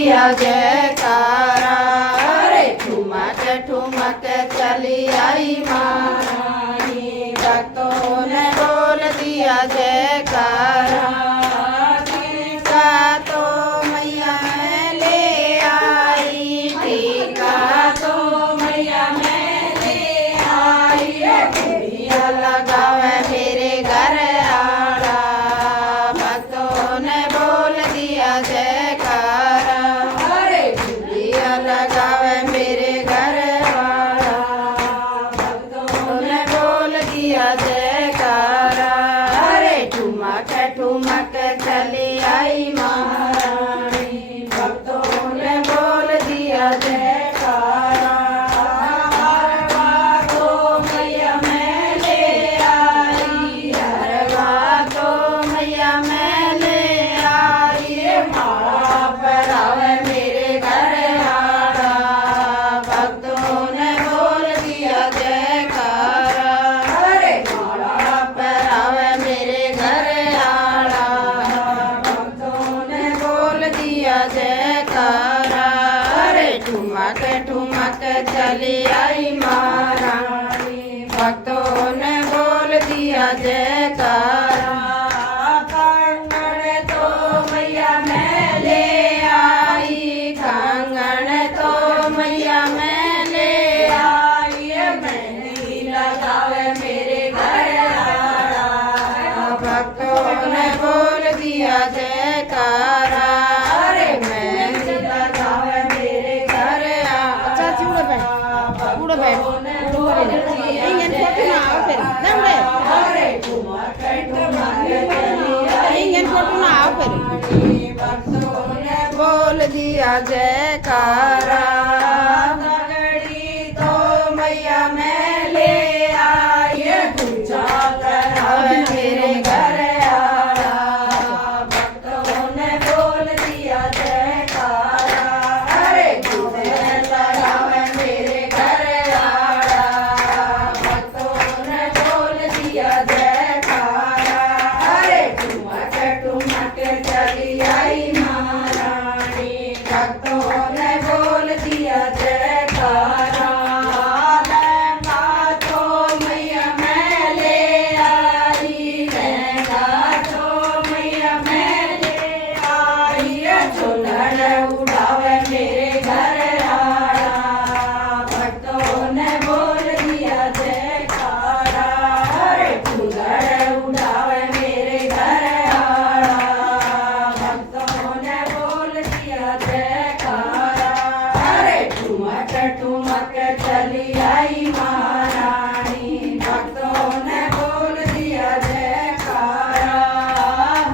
किया जयकारा रे ठुमक ठुमक चली आई महारानी भक्तों ने बोल दिया जयकारा टीका तो मैया मैं ले आई टीका तो मैया मैं ले आई गुड़िया लगावे मेरे घर आड़ा भक्तों ने बोल दिया जयकारा अरे गुड़िया लगावे मेरे घर वाला भक्तों ने बोल दिया जयकारा अरे ठुमक ठुमक चली आई महारानी भक्तों ने बोल दिया जयकारा हरवा तो मैया मैं ले आई हरवा तो मैया मैं ले आई माला पहरावे मेरे घर आड़ा भक्तों ने बोल दिया जयकारा अरे माला पहरावे मेरे घर आड़ा भक्तों ने बोल दिया जयकारा अरे ठुमक ठुमक चली आई महारानी भक्तों ने बोल दिया जयकारा कंगन तो मैया मैं ले आई कंगन तो मैया मैं ले आई मेहंदी लगावे मेरे घर आड़ा भक्तों ने बोल दिया जयकारा अरे मेहंदी लगावे मेरे घर आड़ा उड़ो बैठ अरे ठुमक ठुमक चली भक्तों ने बोल दिया जयकारा पगड़ी तो मैया मैं ले आई पूजा करावे मेरे घर आड़ा भक्तों ने बोल दिया जयकारा अरे दूधे लगावे मेरे घर आड़ा भक्तों ने बोल दिया जयकारा अरे ठुमक ठुमक चली आई महारानी भक्तों ने बोल दिया जयकारा लहंगा तो मैया मैं ले आई लहंगा तो मैया मैं ले आई झुलड़ उड़ावे मेरे घर आड़ा भक्तों ने बोल दिया जयकारा अरे झुलड़ उड़ावे मेरे घर आड़ा भक्तों ने बोल दिया जयकारा अरे ठुमक ठुमक चली आई महारानी भक्तों ने बोल दिया जयकारा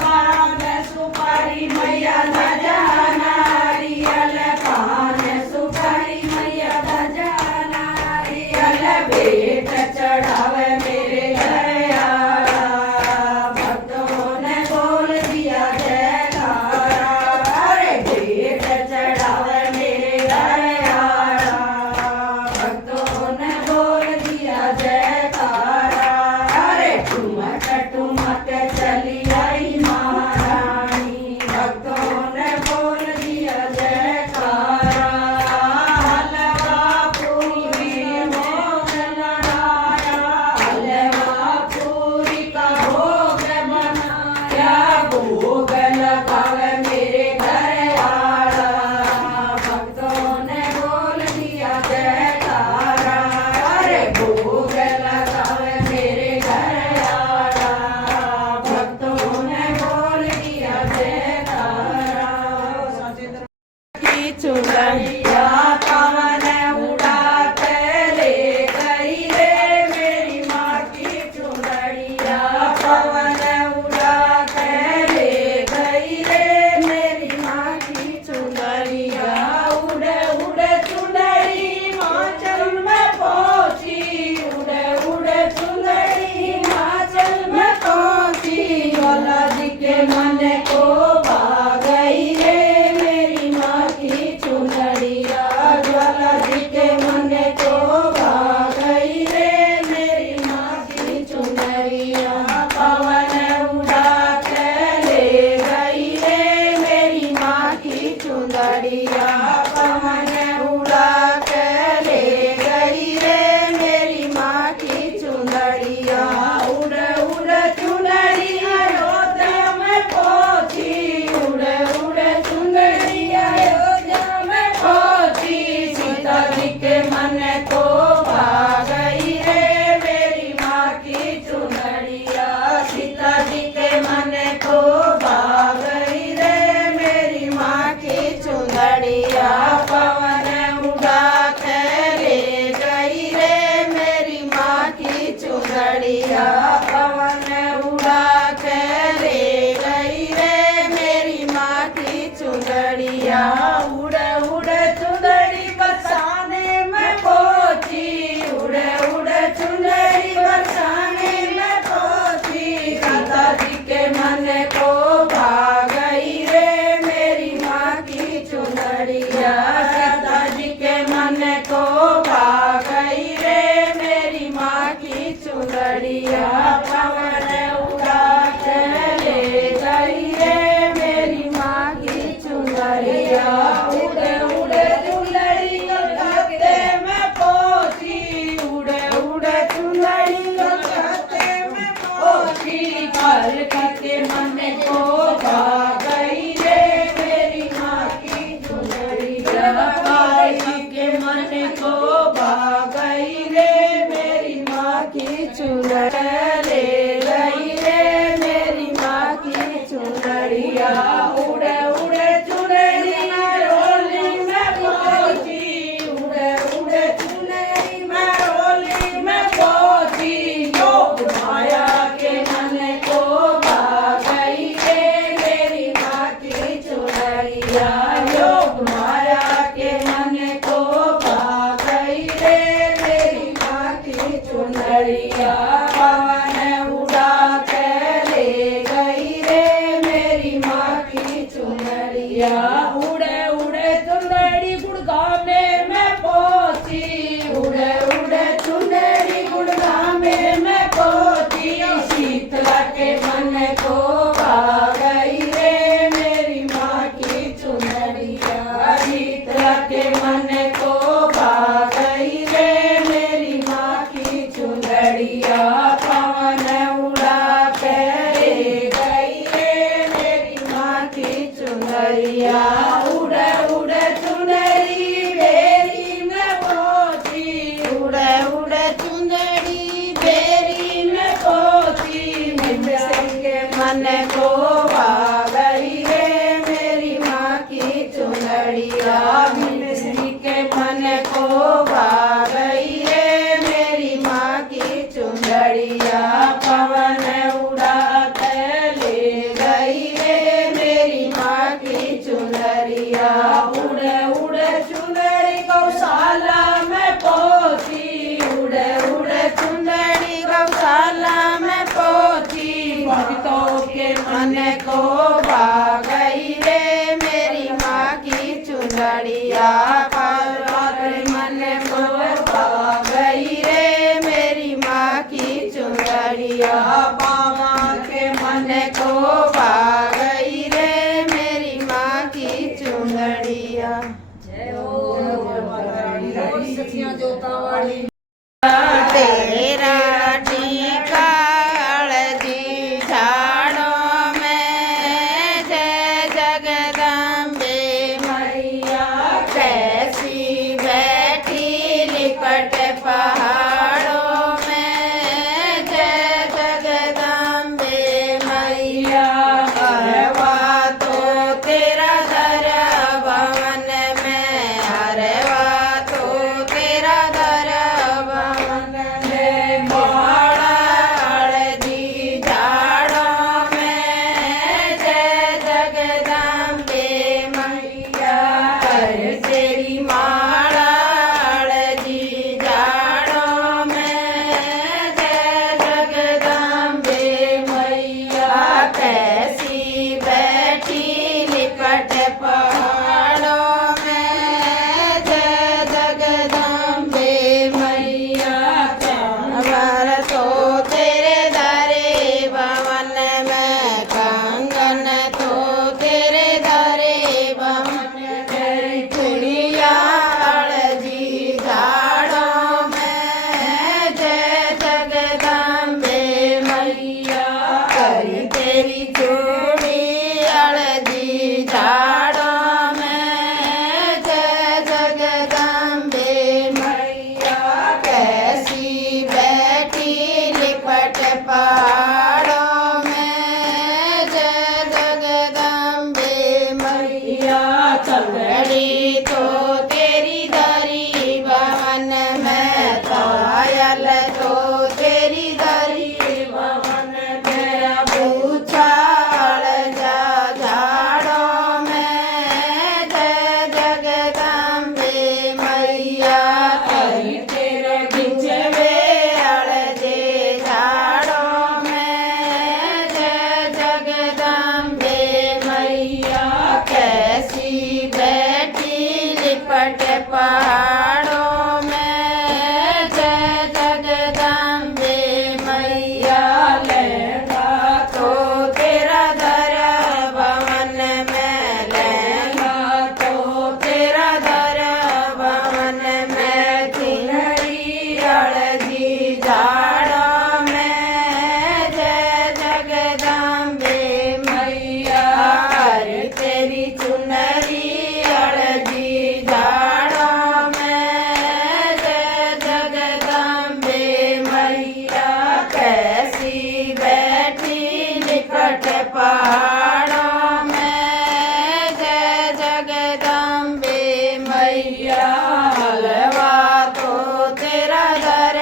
पान सुपारी मैया बजाना रियल पान सुपारी मैया बजाना रियल भेंट चढ़ावे मेरे घर आड़ा भक्तों ने बोल दिया जयकारा अरे भेंट चढ़ावे मेरे घर आड़ा भक्तों ने बोल दिया जयकारा अरे ठुमक ठुमक चली आई महारानी भक्तों ने बोल दिया जयकारा हलवा पूरी भोग लगाया हलवा पूरी का भोग बनाया भोग लगावे मेरे घर आड़ा भक्तों ने बोल दिया जयकारा अरे भोग लगावे मेरे घर आड़ा भक्तों ने बोल दिया जयकारा की चुनरिया पवन उड़ा के ले गई रे मेरी माँ की चुनरिया पवन उड़ा के ले गई रे मेरी माँ की चुनरिया उड़े उड़े चुनरी माचल में पहुंची उड़े उड़े चुनरी माचल में पहुंची वाला जी के मन को भा गई रे मेरी माँ की चुनरी चुंदड़िया पवन उड़ा के ले गई रे मेरी माँ की चुंदड़िया उड़ उड़ चुंदड़िया अयोध्या में पहुंची उड़ उड़ चुंदड़िया अयोध्या में पहुंची सीता जी के मन को भा गई रे मेरी माँ की चुंदड़िया सीता जी के मन को भा गई रे मेरी माँ की चुंदड़िया पवन उड़ा के ले गई रे मेरी माँ की चुंदड़िया पवन उड़ा के ले गई रे मेरी माँ की चुंदड़िया उड़ उड़ चुंदड़ी बरसाने में पहुंची उड़ उड़ चुंदड़ी बरसाने में पहुंची सीता जी के मन को भा गई रे मेरी माँ की चुंदड़िया सीता जी के मन को भा गई रे मेरी माँ की चुंदड़िया पवन उड़ा के ले गई रे मेरी माँ की चुंदड़िया उड़े उड़े चुंदड़ी कलकत्ते में पहुंची उड़े उड़े चुंदड़ी कलकत्ते में पहुंची कलकत्ते के मन को भा गई रे मेरी माँ की चुंदड़िया काली के मन को भा गई रे मेरी माँ की चुंदड़िया ले गई रे मेरी माँ की चुंदड़िया उड़े उड़े चुनरी रोली में पहुंची उड़े उड़े चुनरी में रोली में पहुंची योग माया के मन को भा गई रे मेरी माँ की चुनरिया योग माया के मन को भा गई रे मेरी माँ की चुनरिया पवन उड़ा के ले गई रे मेरी माँ की चुनरिया उड़े उड़े चुंदड़ी गुड़गामे में पहुंची उड़े उड़े चुंदड़ी गुड़गामे में पहुंची शीतला के मन को भा गई रे मेरी माँ की चुनरिया शीतला के मन को भा गई रे मेरी माँ की चुनरिया पवन उड़ा के ले गई रे मेरी माँ की चुनरिया उड़े उड़े चुनरी बेरी में पहुंची उड़े उड़े चुनरी बेरी में पहुंची मित्र सिंह के मन को भा गई रे मेरी माँ की चुनरिया मित्र सिंह के मन को भा गई रे मेरी माँ की चुनरिया पवन उड़ा के ले गई रे मेरी माँ की चुनरिया उड़े उड़े चुनरी गौशाला में पहुंची उड़े उड़े चुनरी गौशाला में पहुंची भक्तों के मन को भा गई रे मेरी माँ की चुनरिया पार्वती मन को भा गई रे मेरी माँ की चुनरिया बाबा के मन को भा गई रे मेरी माँ की चुनरिया जय हो सचिया जोता वाली तेरा टीका हल्दी झाड़ों में जय जगदम्बे मैया कैसी बैठी लिपट पहाड़ों में जय जगदम्बे मैया हरवा तो तेरा धर भवन में हरवा तो तेरा धर चंदड़ी तो तेरी धरी भवन में पायल तो तेरी धरी भवन में उछाल जा झाड़ों में जय जगदम्बे मैया हरि तेरे बिछवे अड़जे झाड़ों में जय जगदम्बे मैया कैसी बैठी लिपट पहाड़ों में जय जगदम्बे मैया लहंगा तो तेरा धर भवन में लहंगा तो तेरा धर भवन में किन्नरी अड़जी झाड़ों में जय जगदम्बे मैया हरि तेरी चुनरी अड़जी झाड़ों में जय जगदम्बे मैया कैसी बैठी निकट पहाड़ों में जय जगदम्बे मैया हलवा तो तेरा धर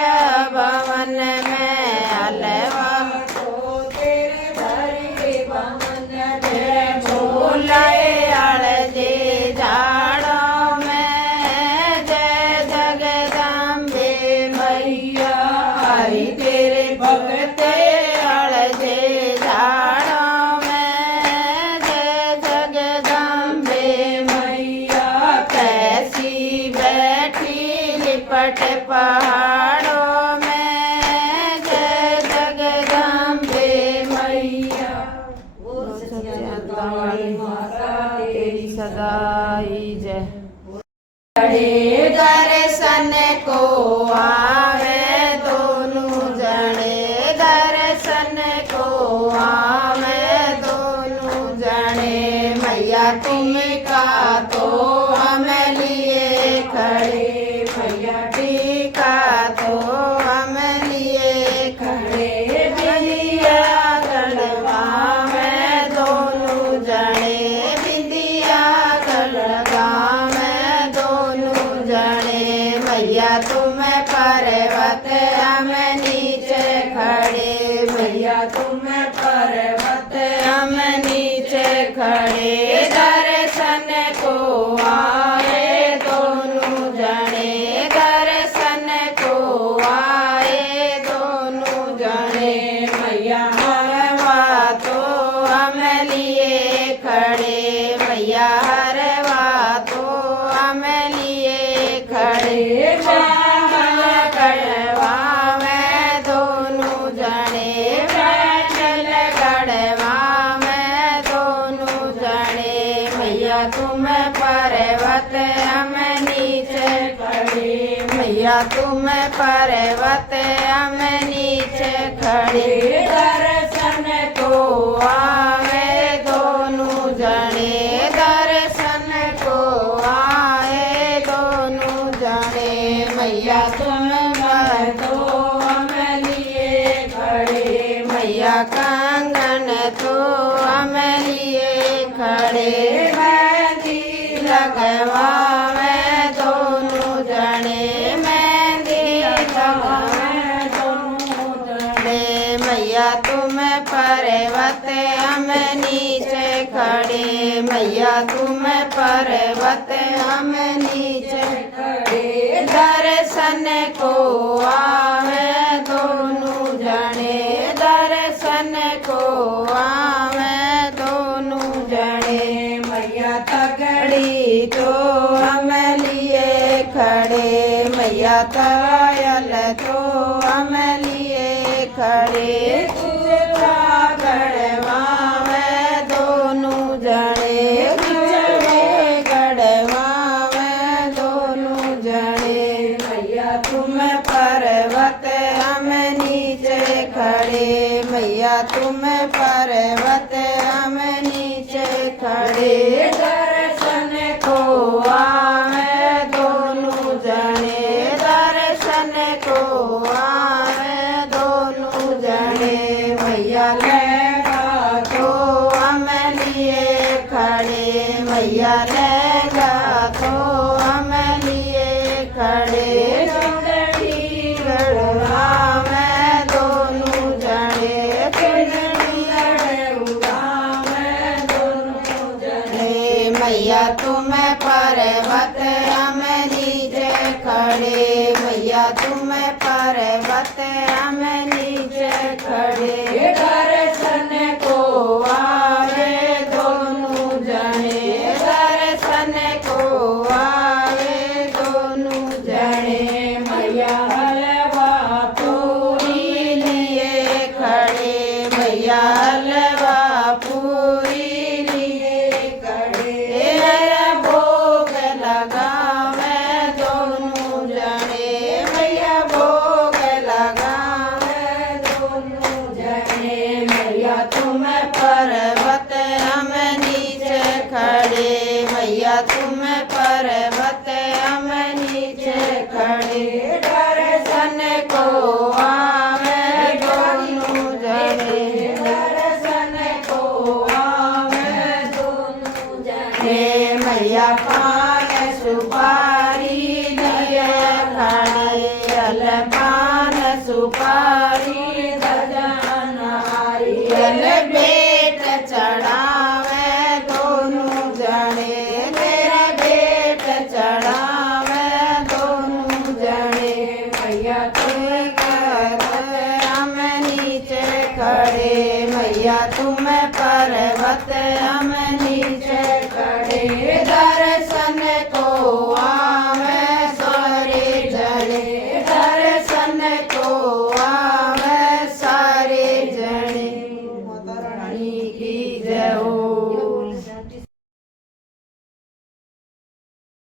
भवन में हलवा तो तेरे धरी भवन में झोलाए अड़जे झाड़ों में जय जगदम्बे मैया हरि तेरे भगते अड़जे झाड़ों में जय जगदम्बे मैया कैसी बैठी लिपट पहाड़ों में जय जगदम्बे मैया माता तेरी सदाई जय बड़े दर्शन को आवे दोनों जने दर्शन को आवे दोनों जने मैया तुम का तो हम लिए खड़े मैया टीका तो हम लिए खड़े बिंदिया गढ़वा में दोनों जने बिंदिया गढ़वा में दोनों जने मैया तुम पर्वत हम नीचे खड़े मैया तुम पर्वत हम नीचे खड़े दर्शन को आए दोनों जने दर्शन को आए दोनों जने मैया हरवा तो हम लिए खड़े मैया हरवा तो हम लिए खड़े गढ़वा में दोनों जने चल गढ़वा में दोनों जने मैया तुम पर्वत हम नीचे खड़े मैया तुम पर्वत हम नीचे खड़े दर्शन को आए दोनों जने दर्शन को आए दोनों जने मैया तुम तो हम लिए खड़े मैया कंगन तो हम लिए खड़े मेहंदी लगवा में दोनों जने मेहंदी लगवा में दोनों जने मैया तुम पर्वत हम नीचे खड़े मैया तुम पर्वत हम नीचे खड़े दर्शन को आवे दोनों जने दर्शन को आवे दोनों जने मैया तगड़ी तो हम लिए खड़े मैया तायल तो हम लिए खड़े गढ़वा में दोनों जने गढ़वा में दोनों जने मैया तुम पर्वत हम नीचे खड़े मैया तुम पर्वत हम नीचे खड़े दर्शन को आवे दोनों जने दर्शन को आवे दोनों जने मैया लहंगा तो हम लिए खड़े मैया पर्वत हम नीचे खड़े मैया तुम पर्वत हम नीचे खड़े दर्शन को आवे दोनों जने दर्शन को आवे दोनों जने मैया हलवा पूरी लिए खड़े मैया हलवा पूरी लिए खड़े भोग लगावे दोनों जने मैया भोग लगावे दोनों जने मैया तुम पर्वत हम नीचे खड़े मैया तुम पर्वत हम नीचे खड़े दर्शन को आवे दोनों जने दर्शन को आवे दोनों जने मैया पान सुपारी लिए खड़े पान सुपारी नारियल बेट चढ़ावे दोनों जने तेरा बेट चढ़ावे दोनों जने मैया तुम हम नीचे खड़े मैया तुम